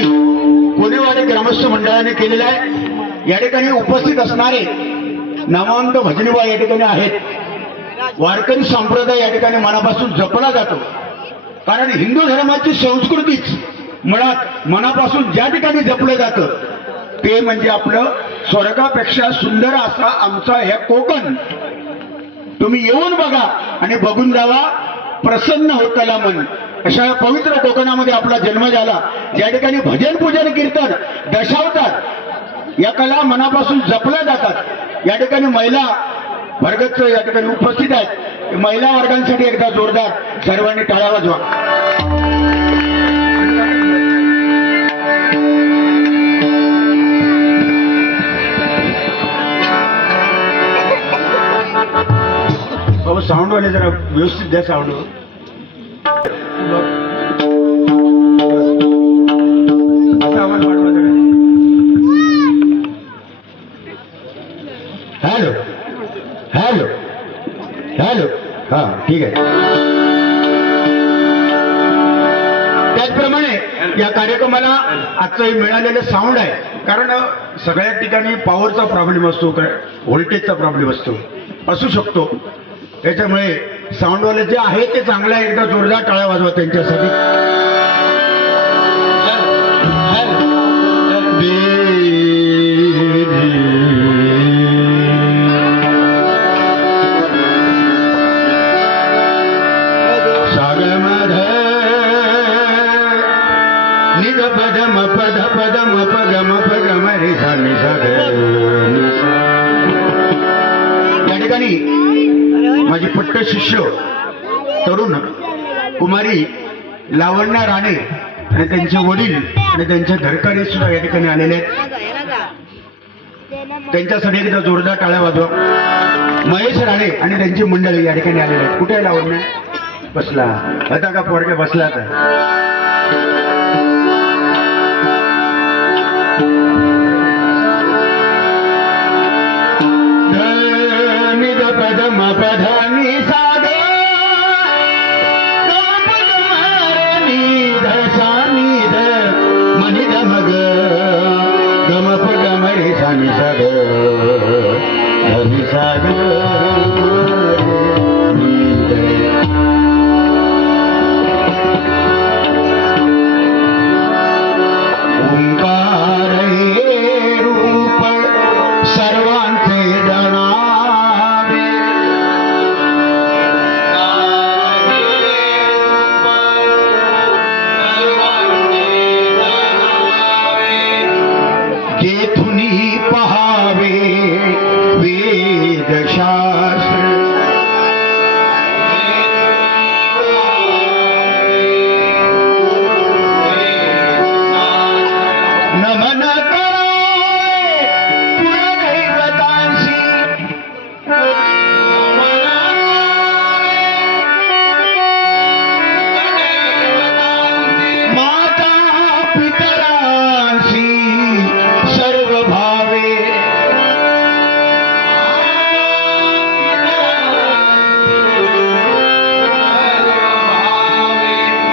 ठिकाणी कोणेवाडी ग्रामस्थ मंडळाने केलेला आहे। या ठिकाणी उपस्थित असणारे नामवंत भजनीबा या ठिकाणी आहेत। वारकरी संप्रदाय या ठिकाणी मनापासून जपला जातो, कारण हिंदू धर्माची संस्कृतीच मुळात मनापासून ज्या ठिकाणी जपलं जातं ते म्हणजे आपलं स्वर्गापेक्षा सुंदर असा आमचा हे कोकण। तुम्ही येऊन बघा आणि बघून जावा, प्रसन्न होताला मन। अशा पवित्र कोकणामध्ये आपला जन्म झाला, ज्या ठिकाणी भजन पूजन कीर्तन दशावतात या कला मनापासून जपल्या जातात। या ठिकाणी महिला वर्गच या ठिकाणी उपस्थित आहेत। महिला वर्गांसाठी एकदा जोरदार सर्वांनी टाळ्या वाजवा। बाबा साऊंड वाले जरा व्यवस्थित द्या साऊंड। आवाज वाढवा जरा। हॅलो हॅलो हॅलो, हा ठीक आहे। त्याचप्रमाणे या कार्यक्रमाला आजचं मिळालेलं साऊंड आहे, कारण सगळ्या ठिकाणी पॉवरचा प्रॉब्लेम असतो, व्होल्टेजचा प्रॉब्लेम असू शकतो। त्याच्यामुळे साऊंडवाले जे आहे ते चांगलं आहे, एकदा जोरदार टाळ्या वाजवा त्यांच्यासाठी। निग पदम पद पदम पगम पगम रे सा नि सा ग। या ठिकाणी माझी पट्ट शिष्य तरुण कुमारी लावण्या राणे आणि त्यांचे वडील आणि त्यांचे धरकारी सुद्धा या ठिकाणी आलेले आहेत। त्यांच्यासाठी एकदा जोरदार टाळ्या वाजवा। महेश राणे आणि त्यांची मंडळी या ठिकाणी आलेले आहेत। कुठे लावण्या बसला आता का पोरगे बसला तर पदम पधानी सागे धसानी ध मनी धमग गम पगम रे सानी साग धनी साग। ओंकार हे रूप सर्वांचे जनावे, जेथुनी पहावे वेदशास्त्र, नमन करावे कुलदैवतांसी, माता पितरांसी सर्व भावे,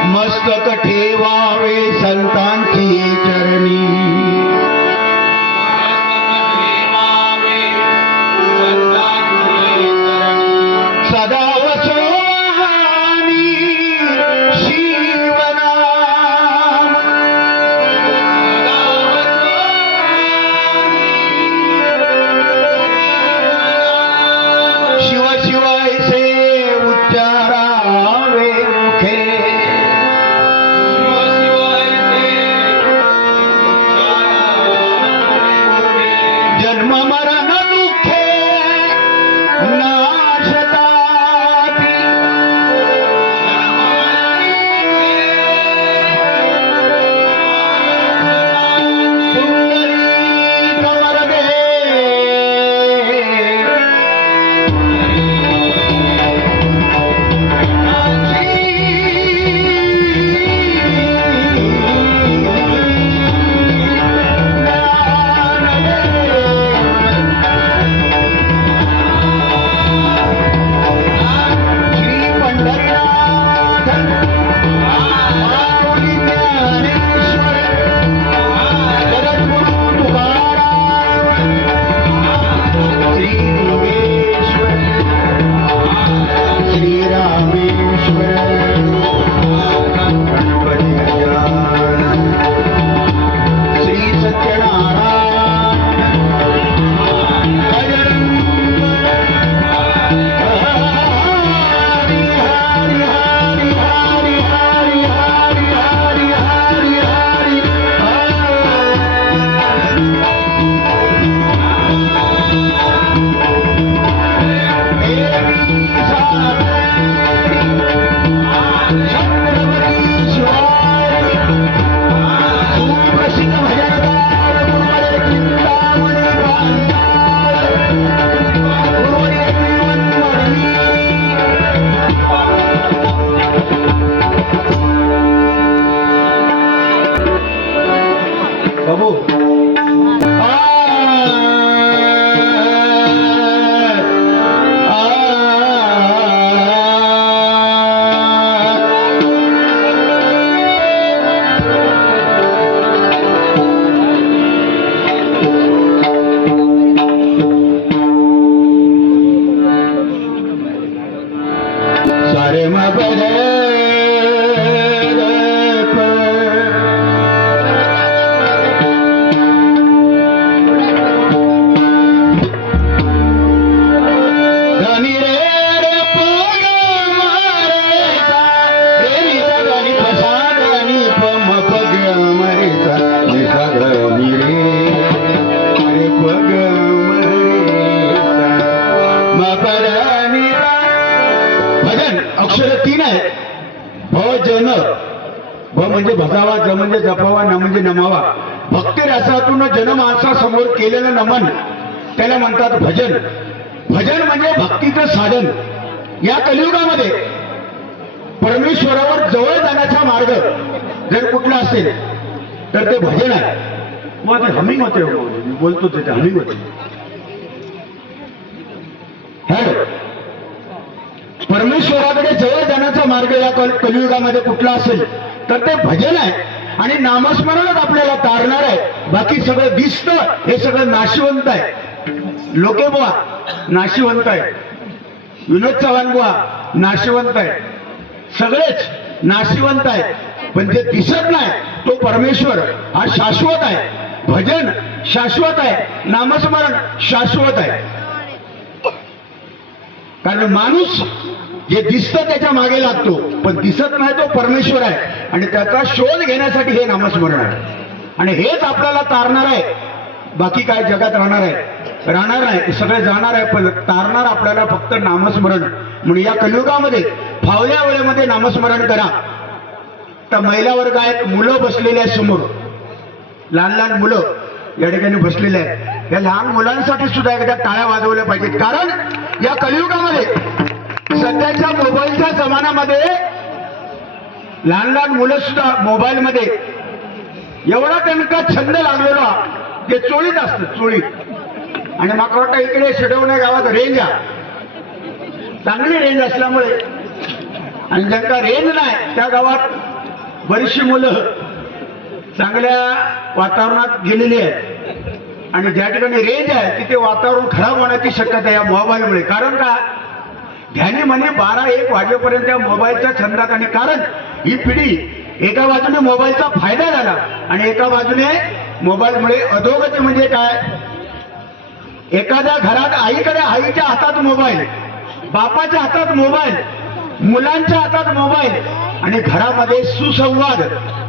मस्तक ठेवावे संतांची चरणी, सदा वसोहानी शिवनाम, शिव शिवायचे उच्चारावे मुखे, बाबू सारे मगरे भजन अक्षर 3 आहे. भजन, भ म्हणजे भजावा, ज म्हणजे जपावा, न म्हणजे नमावा. भक्ती रसातून जनमानसासमोर केलेलं नमन त्याला म्हणतात भजन. भजन म्हणजे भक्तीचं साधन. या कलियुगामध्ये परमेश्वरावर जवळ जाण्याचा मार्ग जर कुठला असेल तर ते भजन आहे. मग ते हमिंग होते, बोलतो ते हमिंग होते. हॅलो, परमेश्वराकडे जवळ जाण्याचा मार्ग या कलियुगामध्ये कुठला असेल तर ते भजन आहे. आणि नामस्मरणच आपल्याला तारणार आहे. बाकी सगळं दिसतं हे सगळं नाशिवंत आहे. लोके बुवा नाशिवंत आहे, विनोद चव्हाण बुवा नाशिवंत आहे, सगळेच नाशिवंत आहे. पण जे दिसत नाही तो परमेश्वर हा शाश्वत आहे. भजन शाश्वत आहे, नामस्मरण शाश्वत आहे. कारण माणूस जे दिसतं त्याच्या मागे लागतो, पण दिसत नाही तो परमेश्वर आहे. आणि त्याचा शोध घेण्यासाठी हे नामस्मरण आहे. आणि हेच आपल्याला तारणार आहे. बाकी काय जगात राहणार नाही, सगळे जाणार आहे. पण तारणार आपल्याला फक्त नामस्मरण. म्हणून या कलियुगामध्ये फावल्या वेळेमध्ये नामस्मरण करा. तर महिला वर्ग आहेत, मुलं बसलेले आहेत समोर, लहान लहान मुलं या ठिकाणी बसलेले आहेत. या लहान मुलांसाठी सुद्धा एकदा टाळ्या वाजवल्या पाहिजेत. कारण या कलियुगामध्ये सध्याच्या मोबाईलच्या जमान्यामध्ये लहान लहान मुलं सुद्धा मोबाईल मध्ये एवढा त्यांना छंद लागलेला ते चोळीत असतं, चोळी. आणि मला वाटतं इकडे शिडवण्या गावात रेंज आहे, चांगली रेंज असल्यामुळे, आणि ज्यांना रेंज नाही त्या गावात बरीचशी मुलं चांगल्या वातावरणात गेलेली आहेत. आणि ज्या ठिकाणी रेंज आहे तिथे वातावरण खराब होण्याची शक्यता आहे या मोबाईलमुळे. कारण का ध्यानी म्हणे 12-1 वाजेपर्यंत या मोबाईलच्या छंदात. आणि कारण ही पिढी एका बाजूने मोबाईलचा फायदा झाला आणि एका बाजूने मोबाईलमुळे अधोगती. म्हणजे काय, एखाद्या घरात आईकडे आईच्या हातात मोबाईल, बापाच्या हातात मोबाईल, मुलांच्या हातात मोबाईल, आणि घरामध्ये सुसंवाद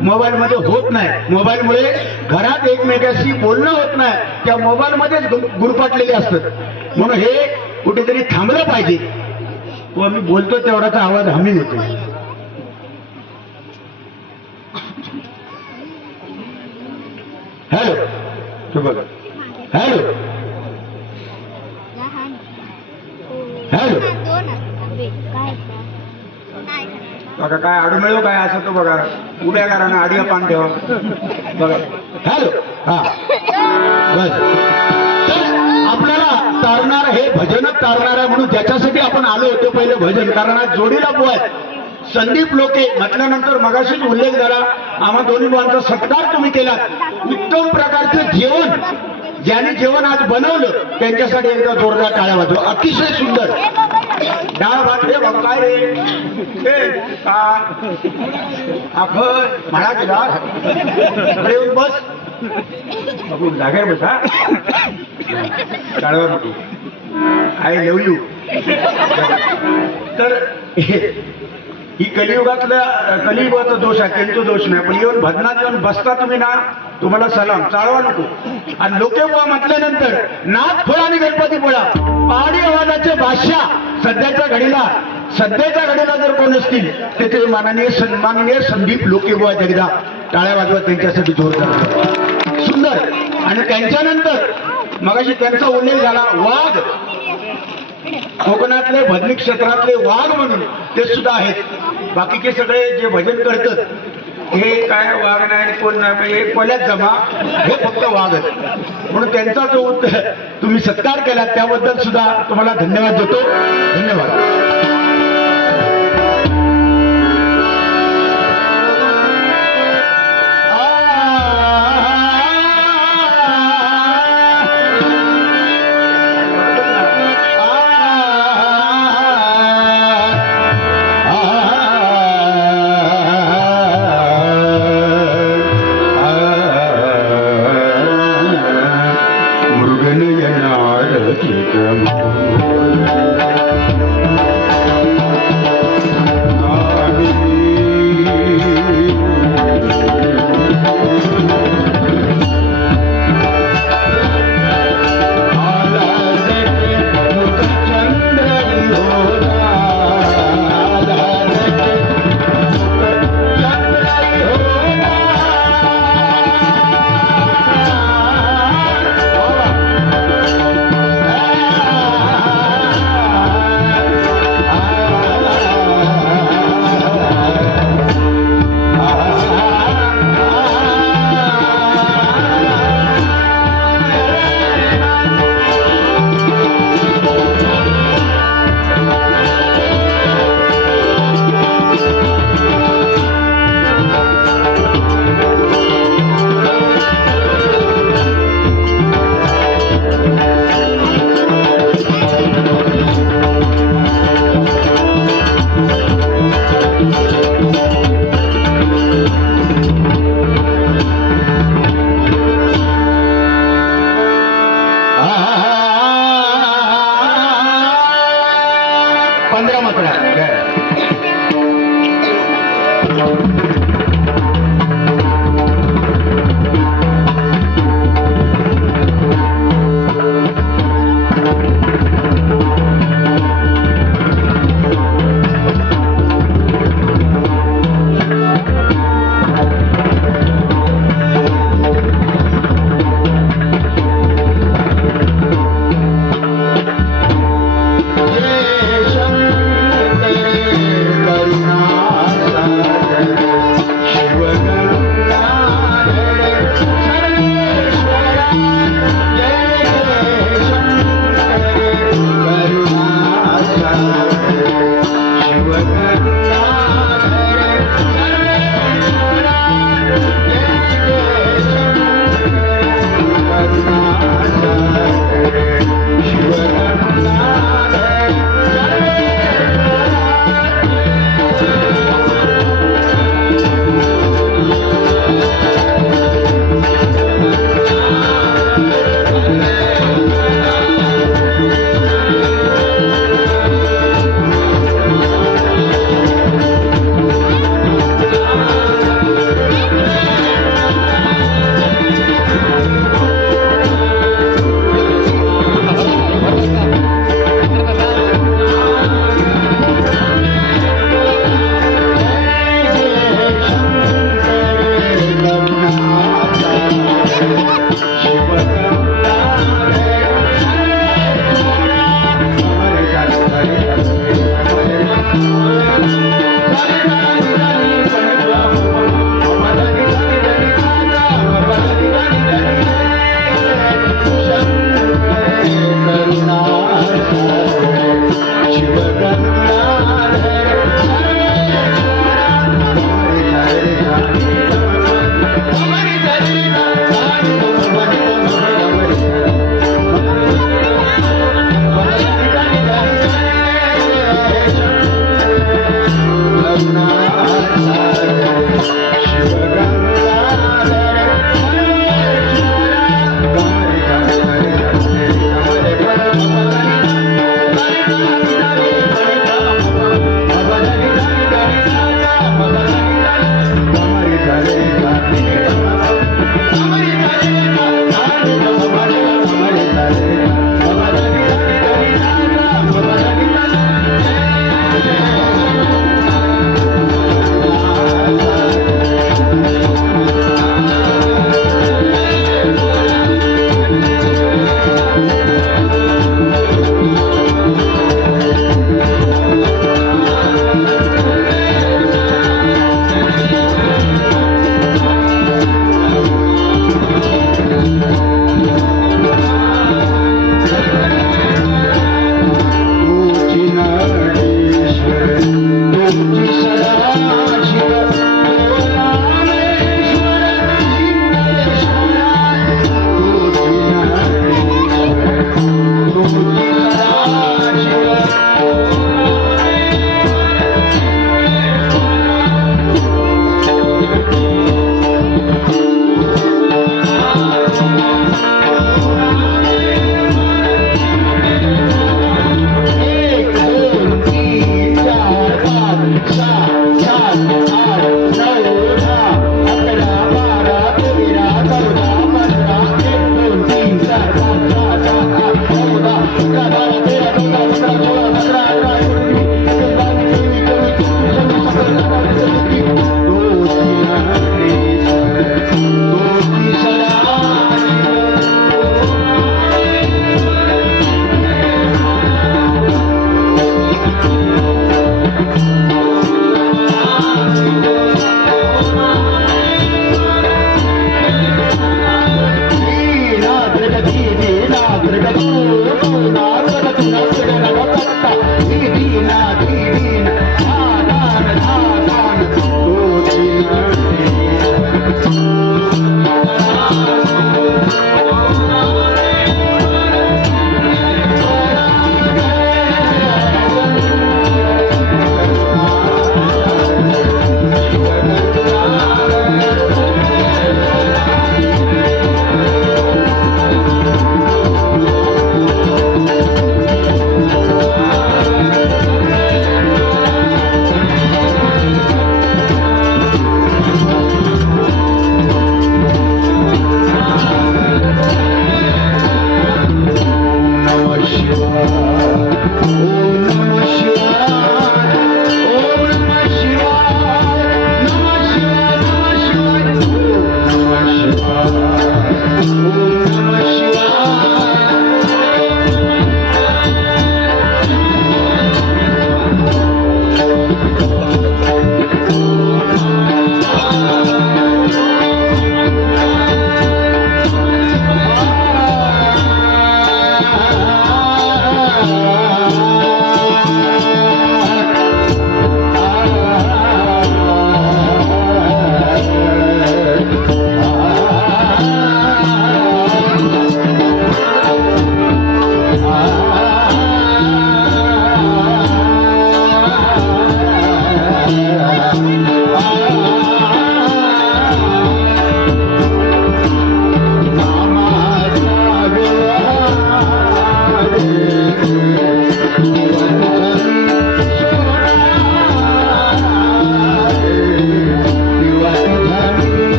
मोबाईलमध्ये होत नाही. मोबाईलमुळे घरात एकमेकाशी बोलणं होत नाही, त्या मोबाईलमध्येच गुरफटलेले असतात. म्हणून हे कुठेतरी थांबलं पाहिजे. व मी बोलतो तेवढाचा आवाज हमी होतो. हॅलो, तू बघा. हॅलो हॅलो, बघा काय आडू मिळव काय असं तो बघा. उभ्या करा ना, आडिया पान ठेवा बघा. हॅलो, हा बस. तर आपल्याला तारणार हे भजनच तारणार आहे. म्हणून ज्याच्यासाठी आपण आलो होतो पहिलं भजन. कारण आज जोडीला बुवा संदीप लोके म्हटल्यानंतर मगाशीच उल्लेख झाला. आम्हा दोन्ही बुवांचा सत्कार तुम्ही केला. उत्तम प्रकारचं जेवण ज्यांनी जेवण आज बनवलं त्यांच्यासाठी एकदा जोरदार टाळ्या वाजवा. अतिशय सुंदर डाळ भात. रे भाऊ काय रे म्हणा गेला येऊन बस बघू जागेवर बसा. टाळ्यावर नको, आय लव्ह यू. तर ही कलियुगाचा दोष आहे, त्यांचा दोष नाही. पण येऊन भजनात येऊन बसता तुम्ही ना, तुम्हाला सलाम. चालवा नको. आणि लोके बुवा म्हटल्यानंतर नाथ फोळा आणि गणपती पोळा पहाडी आवाजाचे बादशाह सध्याच्या घडीला जर कोण असतील तर ते सन्माननीय संदीप लोके बुवा. एकदा टाळ्या वाजवा त्यांच्यासाठी जोरदार सुंदर. आणि त्यांच्यानंतर मगाशी त्यांचा उल्लेख झाला वाघ. कोकणातले भजनी क्षेत्रातले वाघ म्हणून ते सुद्धा आहेत. बाकीचे सगळे जे भजन करतात हे काय वाघ नाही आणि कोण नाही, हे कोल्यात जमा, हे फक्त वाघच. म्हणून त्यांचा जो तुम्ही सत्कार केला त्याबद्दल सुद्धा तुम्हाला धन्यवाद देतो. धन्यवाद.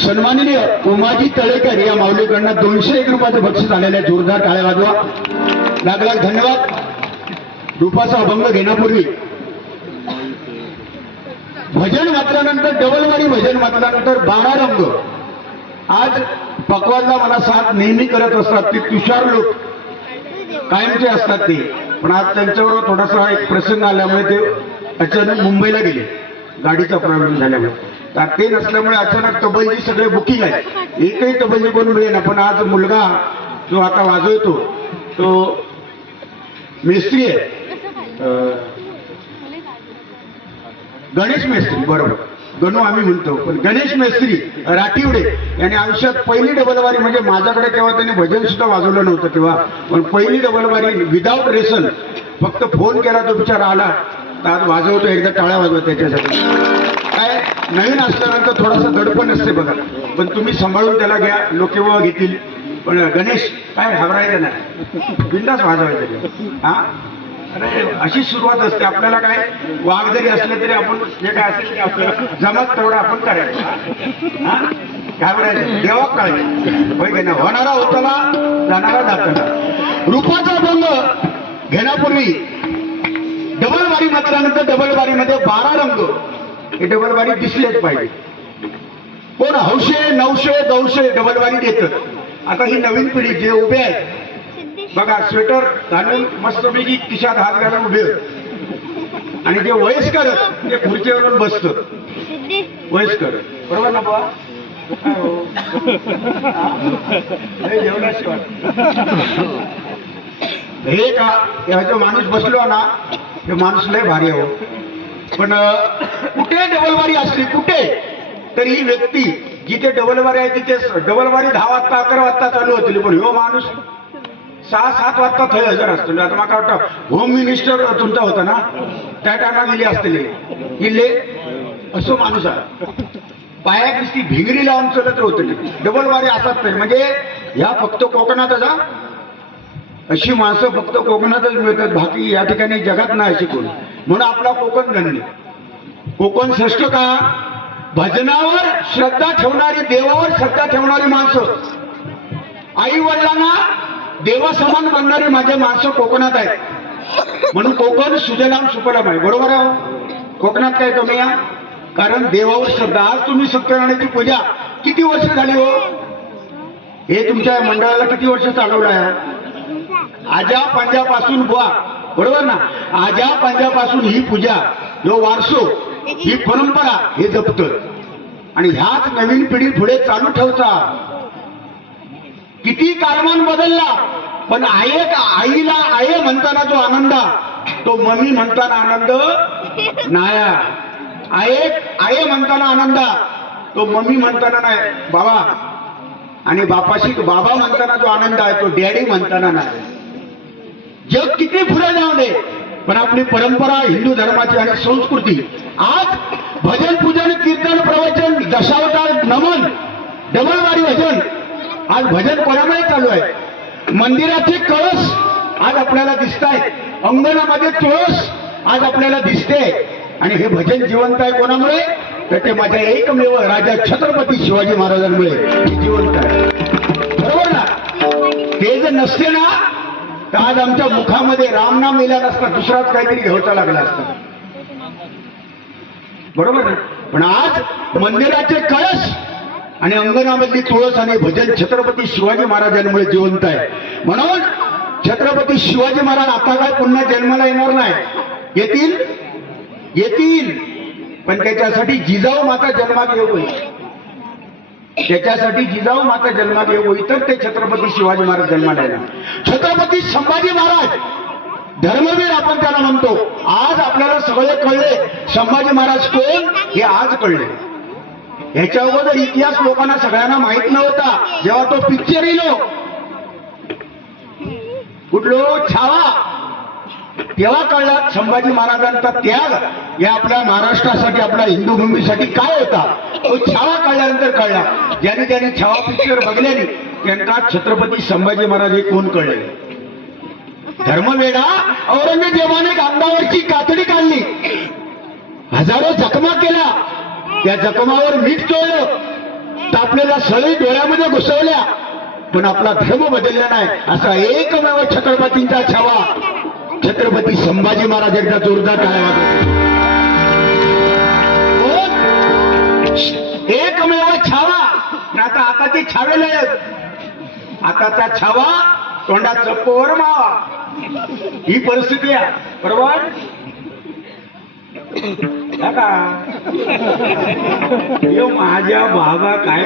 सन्माननीय उमाजी तळेकर या माऊलीकडनं 201 रुपयाचं बक्षीस आलेलं आहे. जोरदार टाळ्या वाजवा. लाख लाख धन्यवाद. रूपाचा अभंग घेण्यापूर्वी भजन वाचल्यानंतर डबलवारी भजन वाचल्यानंतर 12 रंग आज पकवाजला मला साथ नेहमी करत असतात. ते तुषार लोक कायमचे असतात ते, पण आज त्यांच्याबरोबर थोडासा एक प्रसंग आल्यामुळे ते अचानक मुंबईला गेले. गाडीचा प्रॉब्लेम झाल्यामुळे तर ते नसल्यामुळे अचानक तबलजी सगळे बुकिंग आहे. एकही तबलजी कोण मिळेना. पण आज मुलगा जो आता वाजवतो तो मेस्त्री आहे, गणेश मेस्त्री, बरोबर गणू आम्ही म्हणतो, पण गणेश मेस्त्री राठीवडे यांनी आयुष्यात पहिली डबलवारी, म्हणजे माझ्याकडे तेव्हा त्यांनी भजन सुद्धा वाजवलं नव्हतं तेव्हा, पण पहिली डबलवारी विदाऊट रेसन, फक्त फोन केला तो बिचारा आला. तर आज वाजवतो. एकदा टाळ्या वाजवत त्याच्यासाठी. काय नवीन असल्यानंतर थोडासा दडपण असते बघा, पण तुम्ही सांभाळून त्याला घ्या. लोक केव्हा घेतील. पण गणेश काय घाबरायचं नाही, बिंदास वाजवायचं. हा अरे अशी सुरुवात असते. आपल्याला काय वाघ जरी असले तरी आपण जे काय असेल ते आपल्याला जमत तेवढं आपण करायचं. हा घाबरायचं, देवा काळजी होय ना. होणारा होताना जाणारा जाताना. रूपाचा भंग घेण्यापूर्वी डबलवारी म्हटल्यानंतर डबलवारीमध्ये 12 रंग हे डबलवारी दिसलेच पाहिजे. कोण हौशे 900 900 डबलवारी देतं. आता ही नवीन पिढी जे उभे आहेत बघा, स्वेटर घालून मस्तपैकी खिशात हात घालून उभे, आणि जे वयस्कर ते खुर्चीवरून बसतं. वयस्कर बरोबर ना बाबा. जेवणाशिवाय हे का ह्याचा माणूस बसलो ना, हे माणूस लय भारी हो. पण कुठे डबलवारी असली कुठे तरी ही व्यक्ती जिथे डबलवारी आहे तिथे डबलवारी 10 वाजता 11 वाजता चालू होतील, पण हो माणूस 6-7 वाजता थंय हजर असतो. आता मला वाटतं होम मिनिस्टर तुमचा होता ना, त्या टायमा गेले असतील किल्ले. असं माणूस आहे. पाया दिसती भिंगरी लावून चलत होते. डबलवारी असत नाही. म्हणजे ह्या फक्त कोकणातच हा, अशी माणसं फक्त कोकणातच मिळतात. बाकी या ठिकाणी जगात नाही अशी कोण. म्हणून आपला कोकण गणली. कोकण श्रेष्ठ का? भजनावर श्रद्धा ठेवणारी, देवावर श्रद्धा ठेवणारी माणसं, आई वडिलांना देवासमान बनणारी माझे माणसं कोकणात आहेत. म्हणून कोकण सुजलाम सुफलाम आहे. बरोबर आहे. कोकणात काय कमी आहे? कारण देवावर श्रद्धा. आज तुम्ही सत्यनारायणाची पूजा किती वर्ष झाली हो? हे तुमच्या मंडळाला किती वर्ष चालवलं आहे? आजा पंजापासून बुवा, बरोबर ना. आजा पंजापासून ही पूजा, जो वारसो, ही परंपरा हे जपतं. आणि ह्याच नवीन पिढी पुढे चालू ठेवता. किती कालमान बदलला, पण आईला आये म्हणताना जो आनंद, तो मम्मी म्हणताना आनंद नाया. आये म्हणताना आनंद, तो मम्मी म्हणताना नाही बाबा, आणि बापाशी बाबा म्हणताना जो आनंद आहे तो डॅडी म्हणताना नाही. जग किती पुढे जाऊ दे, पण आपली परंपरा, हिंदू धर्माची आणि संस्कृती, आज भजन पूजन कीर्तन प्रवचन दशावतार नमन डबलवारी भजन, आज भजन कोणामुळे चालू आहे. मंदिराचे कळस आज आपल्याला दिसत आहेत, अंगणामध्ये तुळस आज आपल्याला दिसते, आणि हे भजन जिवंत आहे कोणामुळे, तर ते माझ्या एकमेव राजा छत्रपती शिवाजी महाराजांमुळे जिवंत आहे. बरोबर ना. ते जर नसते ना तर आज आमच्या मुखामध्ये रामनाम लिहिला नसता, दुसराच काहीतरी घ्यायचा लागला असता. बरोबर ना. पण आज मंदिराचे कळस आणि अंगणामधली तुळस आणि भजन छत्रपती शिवाजी महाराजांमुळे जिवंत आहे. म्हणून छत्रपती शिवाजी महाराज आता काय पुन्हा जन्माला येणार नाही. येतील, पण त्याच्यासाठी जिजाऊ माता जन्मात येऊ होईल. त्याच्यासाठी जिजाऊ माता जन्मात येऊ होईल, तर ते छत्रपती शिवाजी महाराज जन्माला येणार. छत्रपती संभाजी महाराज धर्मवीर आपण त्याला म्हणतो. आज आपल्याला सगळे कळले संभाजी महाराज कोण हे आज कळले. ह्याच्या अगोदर इतिहास लोकांना सगळ्यांना माहित नव्हता. जेव्हा तो पिक्चर येलो कुठलो छावा, तेव्हा कळला संभाजी महाराजांचा त्याग या आपल्या महाराष्ट्रासाठी, आपल्या हिंदू भूमीसाठी काय होता. तो छावा कळल्यानंतर कळला. ज्याने ज्याने छावा पिक्चर बघल्याने त्यांना छत्रपती संभाजी महाराज हे कोण कळले. धर्मवेडा औरंगजेबाने अंगावरची कातडी काढली, हजारो जखमा केल्या, त्या जखमावर मीठ चोळलं, तापलेल्या सळी डोळ्यामध्ये घुसवल्या, पण आपला धर्म बदलला नाही. असा एकमेव छत्रपतींचा छावा छत्रपती संभाजी महाराज. एकदा जोरदार टाळ्या वाजवा. एकमेव छावा. आता ते छावेला आताचा छावा तोंडात चप्पोवर मावा, ही परिस्थिती आहे. बरोबर यो माझ्या बाबा काय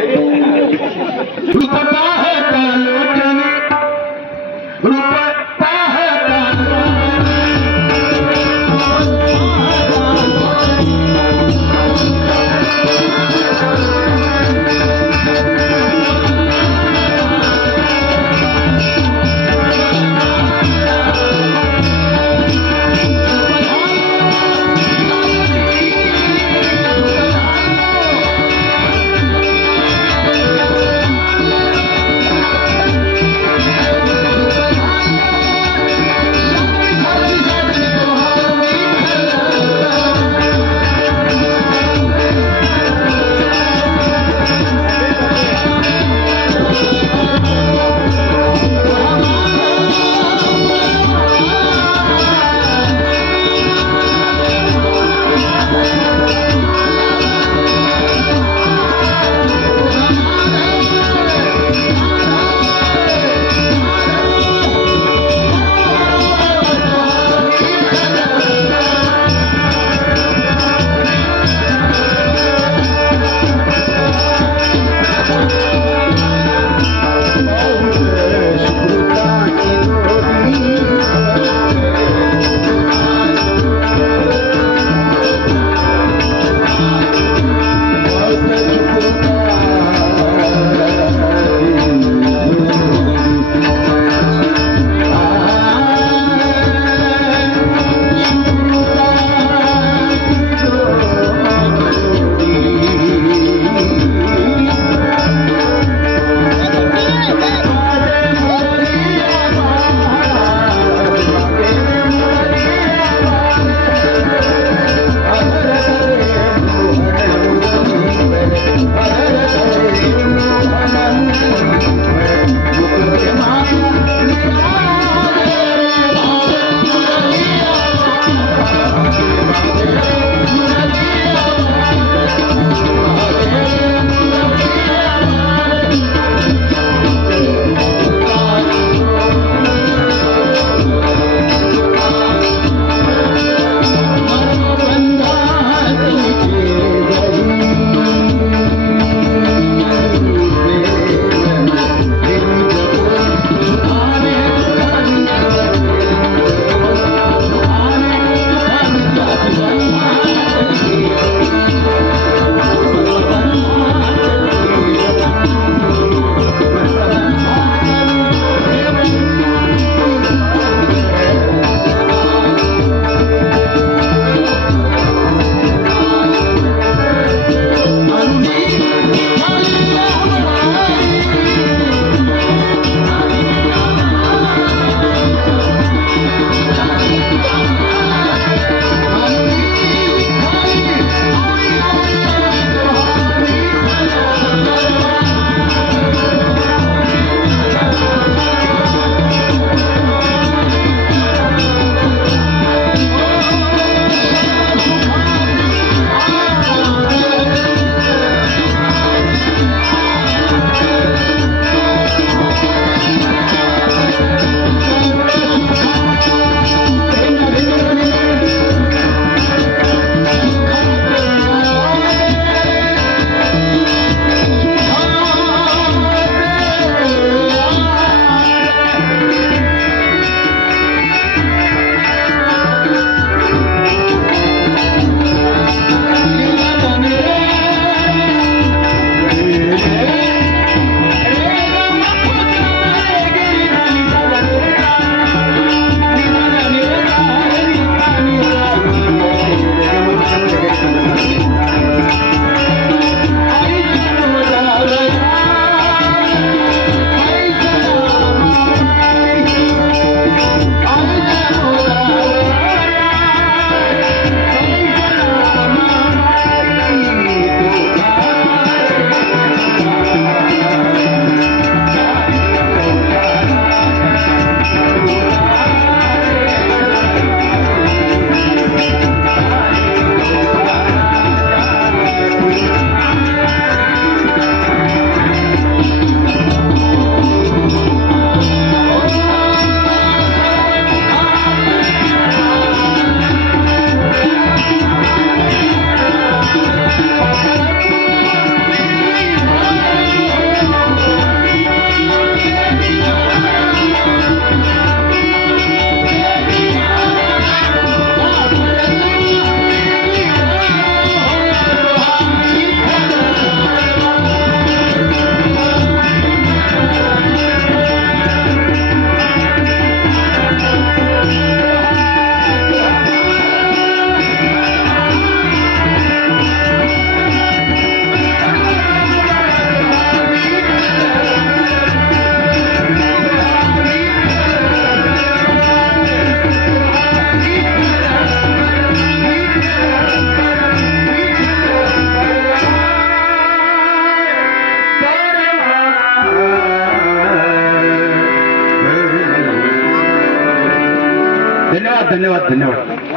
धन्यवाद धन्यवाद धन्यवाद.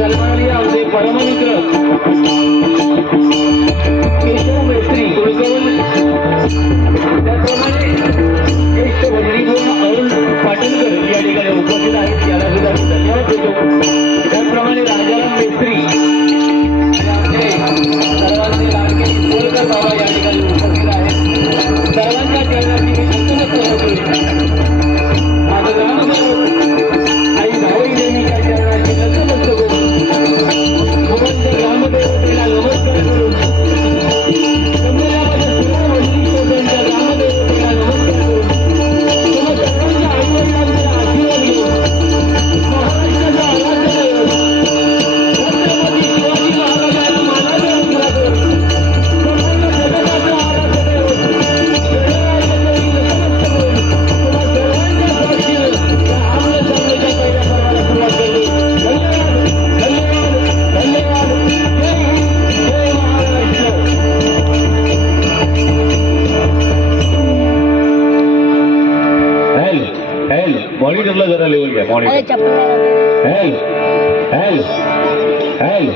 सन्माननीय आमचे परममित्र केशव मेस्त्री कुलकर्णी, त्याचप्रमाणे ज्येष्ठ भजनीगुरू अरुण पाटणकर या ठिकाणी उपस्थित आहेत, याला सुद्धा मी धन्यवाद देतो. त्याचप्रमाणे राजाराम मेस्त्री आणि आमचे सर्वांचे लाडके गोलकर बाबा या ठिकाणी उपस्थित आहेत. सर्वांच्या चरणाची मी नतमस्तक होतो. माझं ग्रामसेवक आई भावई देवीच्या चरणाची नतमस्तक होतो. भगवंत ग्रामदेवतेला नमस्कार करून संमेलनामध्ये सर्व मंडळींच्या ग्रामदेवतेला नमस्कार करून तुम्हा सर्वांच्या आईवडिलांचे आशीर्वाद घेऊन महाराष्ट्राचा आराध्य दैवत छत्रपती शिवाजी महाराजांना मानाचा मुजरा करून संपूर्ण जगताचा आराध्य दैवत गणरायाचंही नतमस्तक होऊन तुम्हा सर्वांच्या साक्षीनं या आम्ल सामनेच्या पहिल्या पर्वाला सुरुवात करतो. धन्यवाद, धन्यवाद, धन्यवाद. जय हिंद, जय महाराष्ट्र. मॉनिटरला जरा लेवल घ्या. Monitor hello hello hello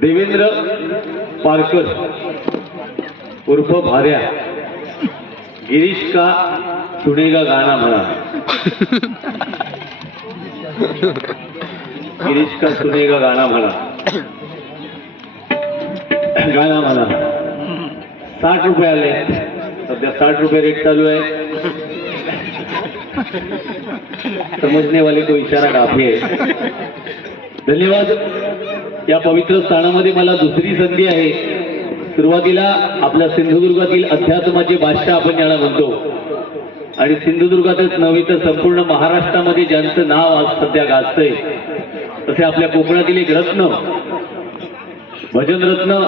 Devendra Parkar उर्फ भार्या, गिरीश का सुनेगा गाना म्हणा. गिरीश का सुनेगा गाना म्हणा. गाना म्हणा. 60 रुपये आले. सध्या 60 रुपये रेट चालू आहे. समजने वाले को इशारा काफी आहे. धन्यवाद. या पवित्र स्थानामध्ये मला दुसरी संधी आहे. सुरुवातीला आपल्या सिंधुदुर्गातील अध्यात्माचे बादशाह आपण ज्याला म्हणतो आणि सिंधुदुर्गातच नव्हे तर संपूर्ण महाराष्ट्रामध्ये ज्यांचं नाव आज सध्या गाजतंय तसे आपल्या कोकणातील एक रत्न, भजन रत्न,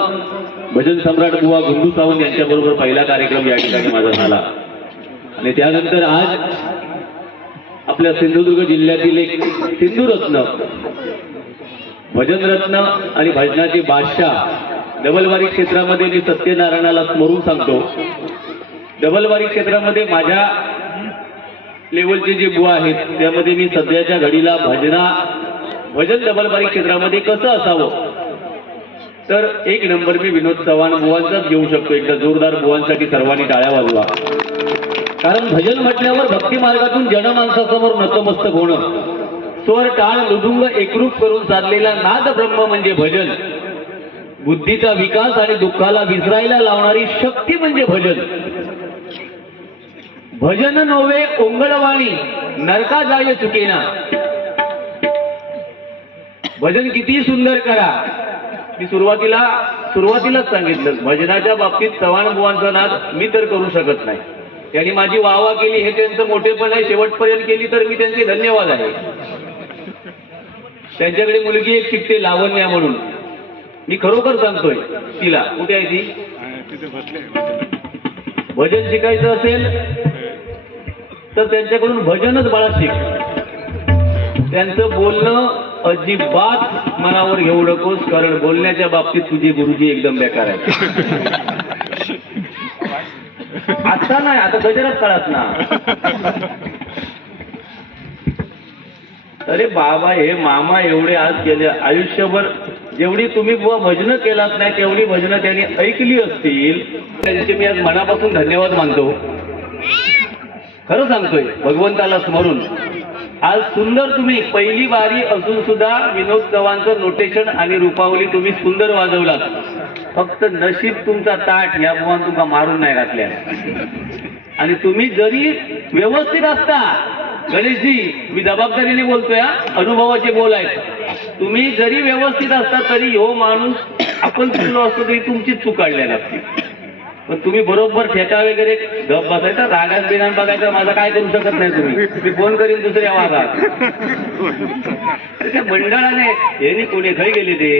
भजन सम्राट बुवा गुंडू सावंत यांच्याबरोबर पहिला कार्यक्रम या ठिकाणी माझा झाला. आणि त्यानंतर आज आपल्या सिंधुदुर्ग जिल्ह्यातील एक सिंधुरत्न, भजन रत्न आणि भजनाचे बादशाह, डबलवारी क्षेत्रामध्ये मी सत्यनारायणाला स्मरून सांगतो. डबलवारी क्षेत्रामध्ये माझ्या लेवलचे जे बुवा आहेत त्यामध्ये मी सध्याच्या घडीला भजन डबलवारी क्षेत्रामध्ये कसं असावं तर एक नंबर मी विनोद चव्हाण बुवांचाच घेऊ शकतो. एकदा जोरदार बुवांसाठी सर्वांनी टाळ्या वाजवा. कारण भजन म्हटल्यावर भक्ती मार्गातून जनमानसासमोर नतमस्तक होणं, स्वर टाळ मृदुंग एकरूप करून चाललेला नाद ब्रह्म म्हणजे भजन. बुद्धीचा विकास आणि दुःखाला विसरायला लावणारी शक्ती म्हणजे भजन. भजन नोवे ओंगळवाणी नरका जाय चुकेना. भजन किती सुंदर करा. मी सुरुवातीलाच सांगितलं, भजनाच्या बाबतीत चव्हाण बुवांचा नाद मी तर करू शकत नाही. त्यांनी माझी वाहवा केली हे त्यांचं मोठेपण आहे. शेवटपर्यंत केली तर मी त्यांचे धन्यवाद आहे. त्यांच्याकडे मुलगी एक शिकते लावण्या म्हणून. मी खरोखर सांगतोय तिला, कुठे आहे ती? भजन शिकायचं असेल तर त्यांच्याकडून भजनच बाळा शिक. त्यांचं बोलणं अजिबात मनावर घेऊ नकोस, कारण बोलण्याच्या बाबतीत तुझे गुरुजी एकदम बेकार आहेत. आता नाही, आता गजरात काळात ना. अरे बाबा, हे मामा एवढे आज गेले आयुष्यभर जेवढी तुम्ही बुवा भजनं केलात नाही तेवढी भजनं त्यांनी ऐकली असतील. त्यांचे मी आज मनापासून धन्यवाद मानतो. खरं सांगतोय भगवंताला स्मरून. आज सुंदर तुम्ही पहिली बारी असून सुद्धा विनोद चव्हाणचं नोटेशन आणि रूपावली तुम्ही सुंदर वाजवलात. फक्त नशीब तुमचा ताट या बुवान तुमका मारून नाही घातल्या. आणि तुम्ही जरी व्यवस्थित असता, गणेशजी मी जबाबदारीने बोलतोय, अनुभवाचे बोल आहेत, तुम्ही जरी व्यवस्थित असता तरी हो माणूस आपण चुकलो असतो तरी तुमची चूक काढलेली असते. पण तुम्ही बरोबर ठेका वगैरे गप बसायचा, रागात बिगान बघायचा, माझा काय करू शकत नाही तुम्ही. मी फोन करीन दुसऱ्या वागात. त्या मंडळाने यांनी कोणी घरी गेले ते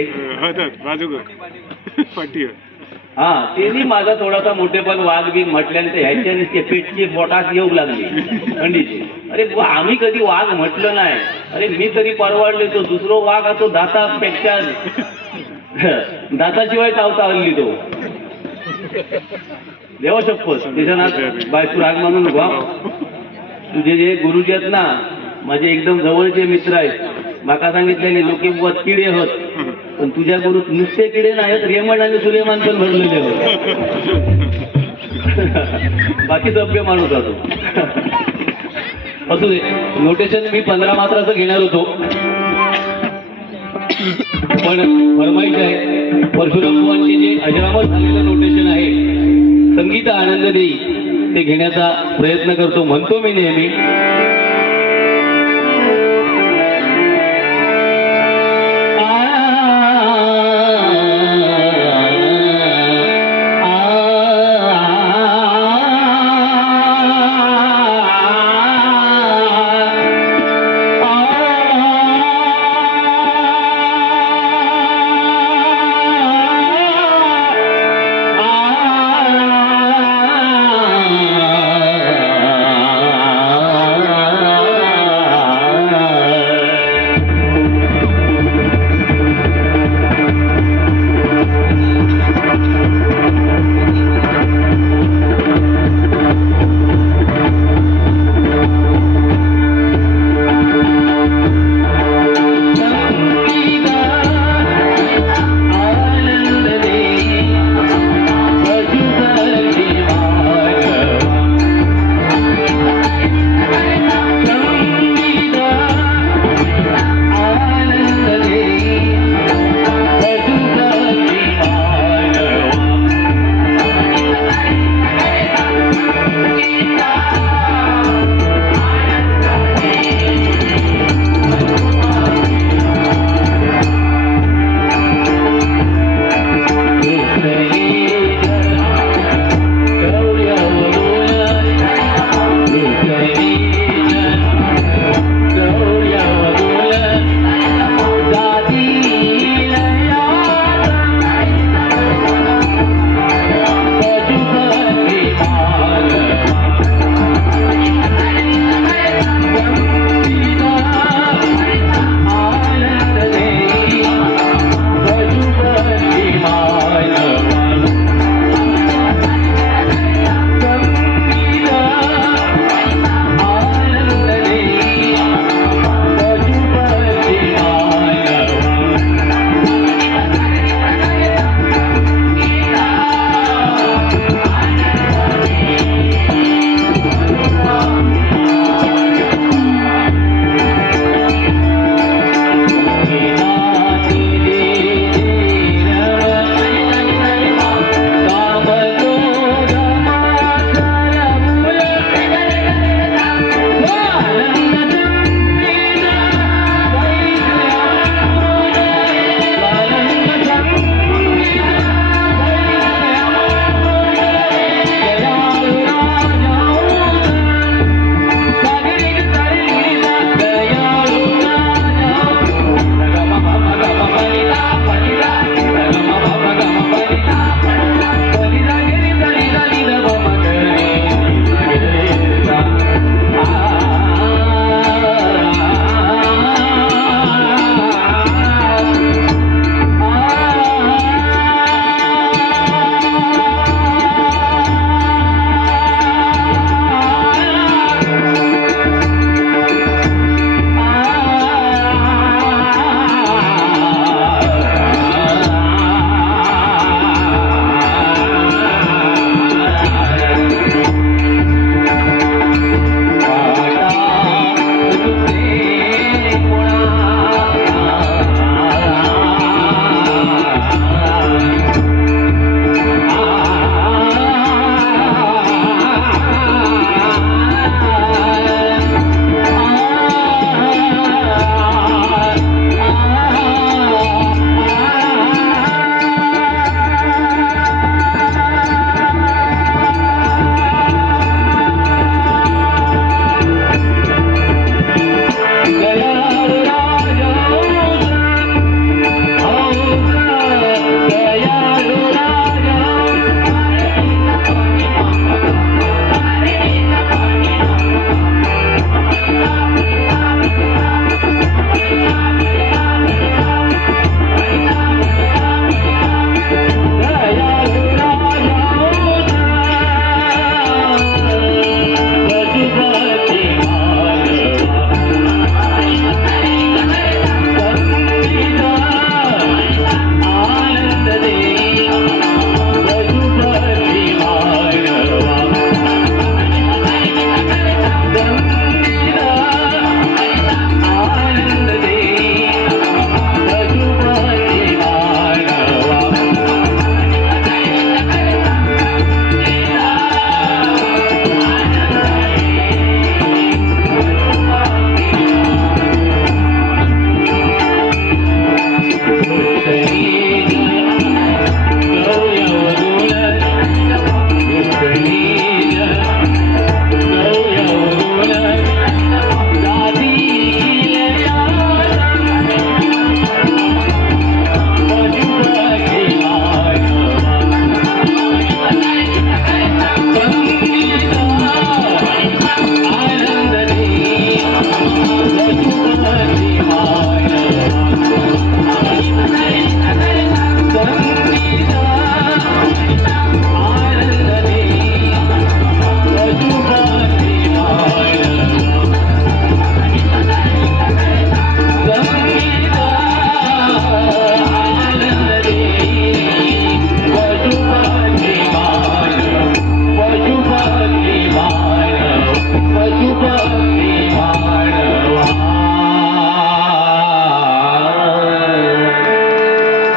हा त्यांनी माझा थोडासा मोठेपण वाघ बी म्हटल्यानंतर ह्याच्याने ते पेटची पोटास येऊ लागली थंडीची. अरे आम्ही कधी वाघ म्हटलं नाही. अरे मी तरी परवाडले, तो दुसरो वाघ असतो दातापेक्षा दाताशिवाय चावता हल्ली तो. देवा शपथ त्याच्यानं बाय तू राग मानू नको. तुझे जे गुरुजी आहेत ना, माझे एकदम जवळचे मित्र आहेत, माका सांगितलेले लोके बुवा किडे होत, पण तुझ्या गुरुत नुसते किडे नाहीत, रेमंड आणि सुलेमान पण भरलेले होत. बाकी सभ्य माणूस असो. असू दे, नोटेशन मी 15 मात्राचं घेणार होतो, पण फरमाईश आहे. परशुराम बुवांचे जे अजरामर झालेलं नोटेशन आहे, संगीत आनंद देई, ते घेण्याचा प्रयत्न करतो. म्हणतो मी नेहमी,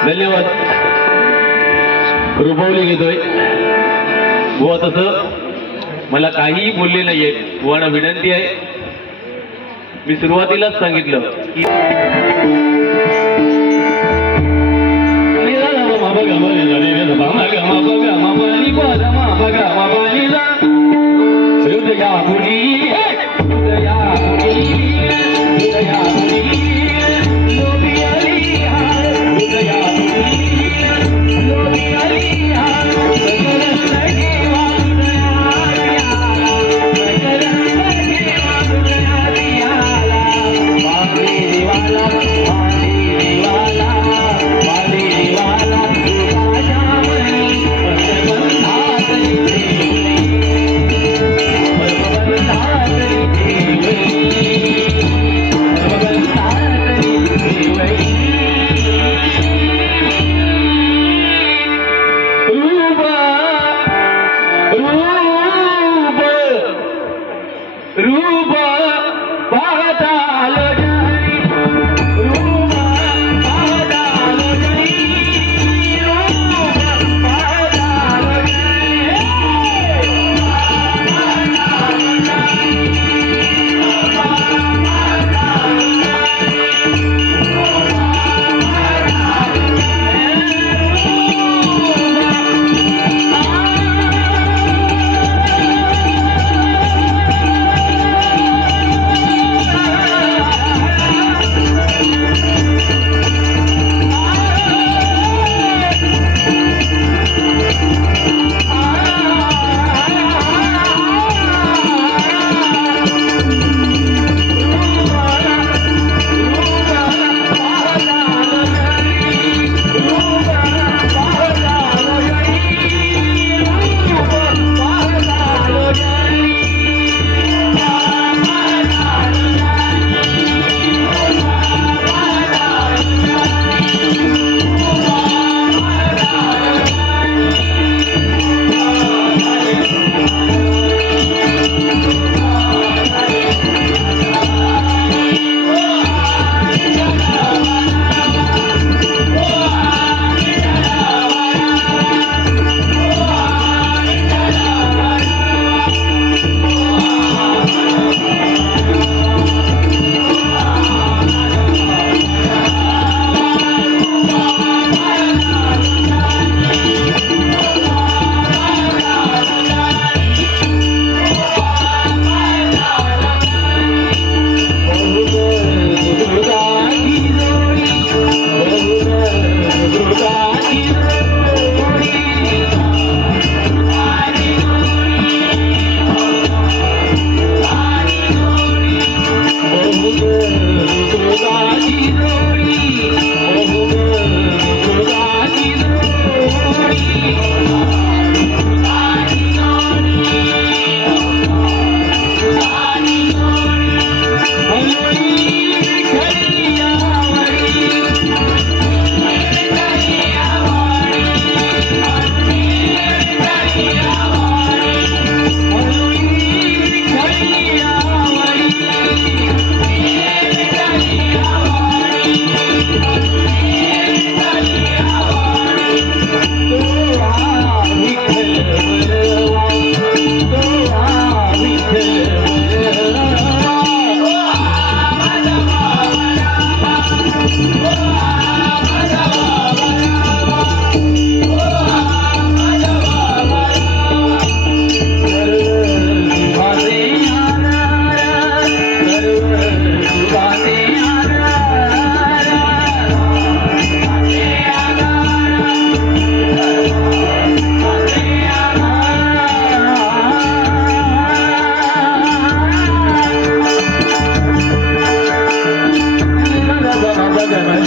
धन्यवाद. रुपवली घेतोय बुवा. तसं मला काहीही बोलले नाहीये. बुवांना विनंती आहे, मी सुरुवातीलाच सांगितलं की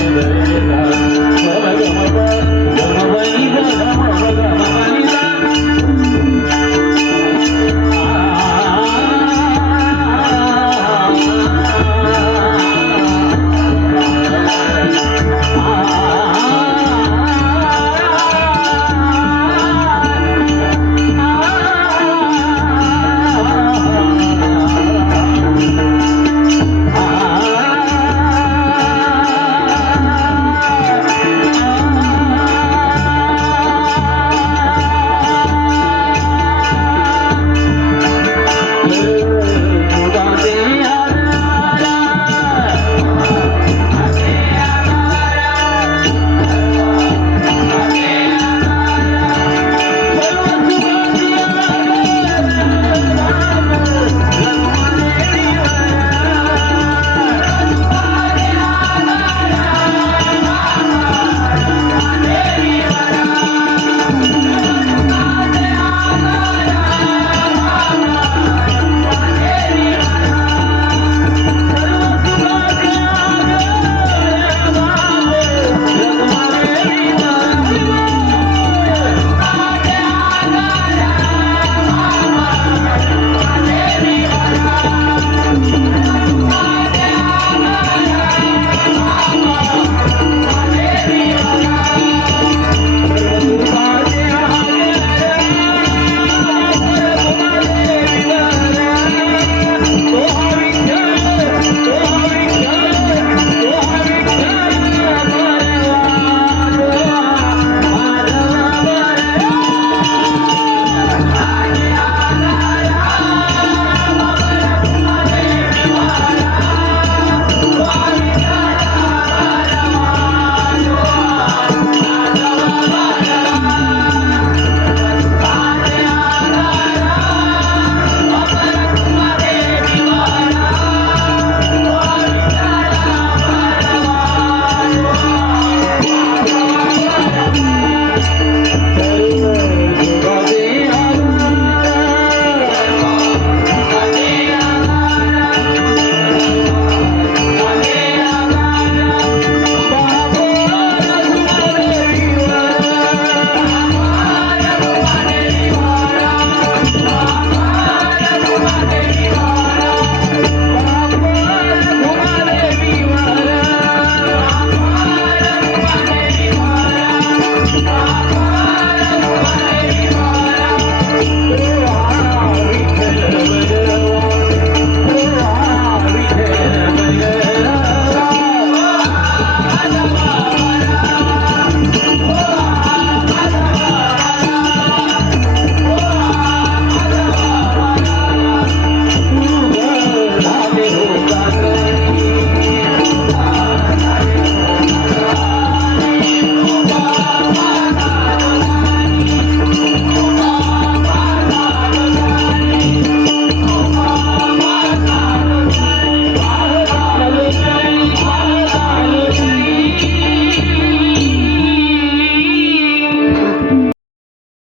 जगन